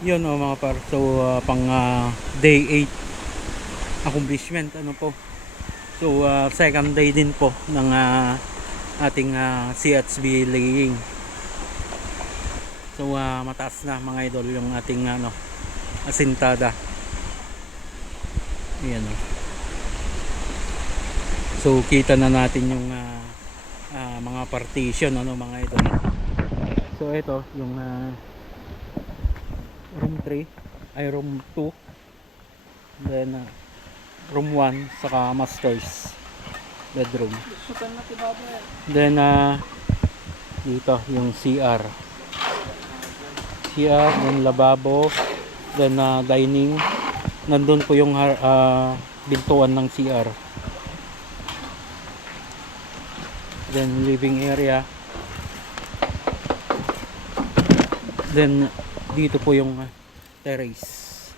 Yun o mga par. So pang day 8 accomplishment ano po. So second day din po ng ating CHB laying. So mataas na mga idol yung ating asintada. Ayan o. So kita na natin yung mga partition ano mga idol. So ito yung room 3 ay room 2, then room 1 saka masters bedroom. Then dito yung CR, then lababo, then dining. Nandun po yung bintuan ng CR. Then living area. Then dito po yung terrace.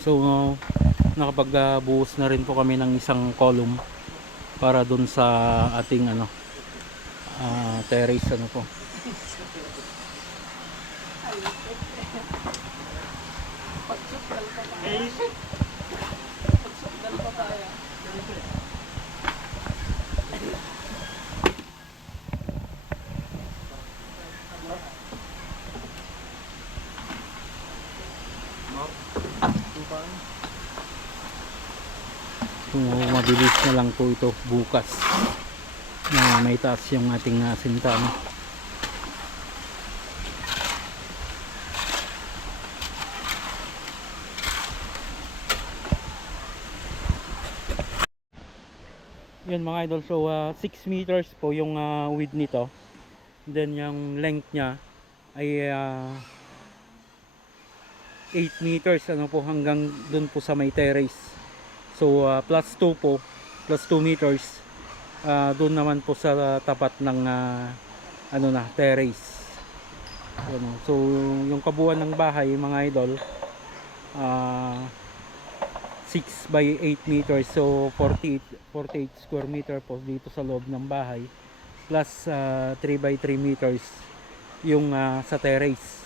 So nakapagbuhos na rin po kami ng isang column para dun sa ating terrace ano po. So mabilis na lang po ito bukas na may taas yung ating sinta no? Yun mga idol, so 6 meters po yung width nito, then yung length nya ay 8 meters ano po hanggang dun po sa may terrace. So plus 2 po, plus 2 meters dun naman po sa tapat ng terrace. So yung kabuuan ng bahay mga idol 6 by 8 meters, so 48 square meter po dito sa loob ng bahay, plus 3 by 3 meters yung sa terrace.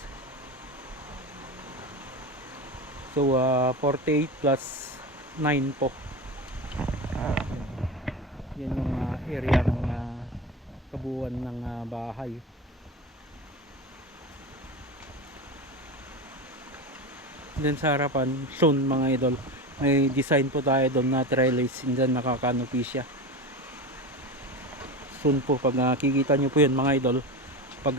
So 48 plus 9 po. Yan yung area ng kabuuan ng bahay. Then sa harapan soon mga idol, may design po tayo doon na trellis, and then nakakanopi siya. Soon po pag nakikita nyo po yun mga idol pag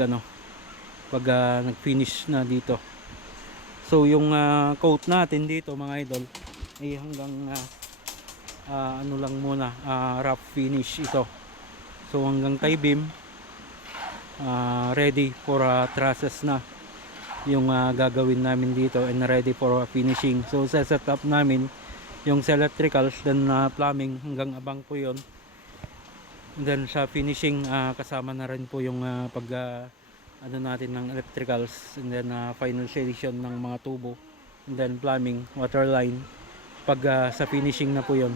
nag-finish na dito. So yung coat natin dito mga idol ay hanggang lang muna, rough finish ito. So hanggang tie beam, ready for trusses na yung gagawin namin dito and ready for finishing. So set up namin yung sa electricals, then plumbing hanggang abang po yun, and then sa finishing kasama na rin po yung natin ng electricals, and then finalization ng mga tubo, and then plumbing, water line pag sa finishing na po yun.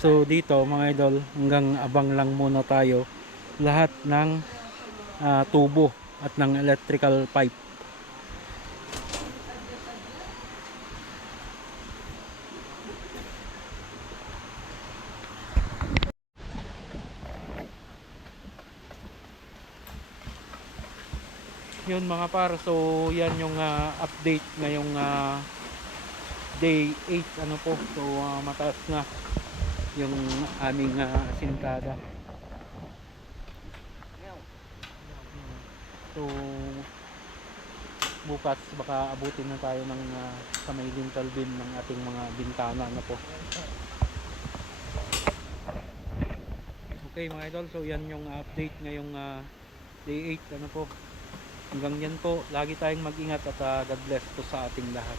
So dito mga idol, hanggang abang lang muna tayo lahat ng tubo at ng electrical pipe. Yun mga par, so yan yung update ngayong day 8 ano po. So mataas na yung aming asintada. So bukas baka abutin na tayo ng sa may lintel beam ng ating mga bintana na po. Okay mga idol, so yan yung update ngayong day 8 ano po. Hanggang yan po, lagi tayong mag-ingat at God bless po sa ating lahat.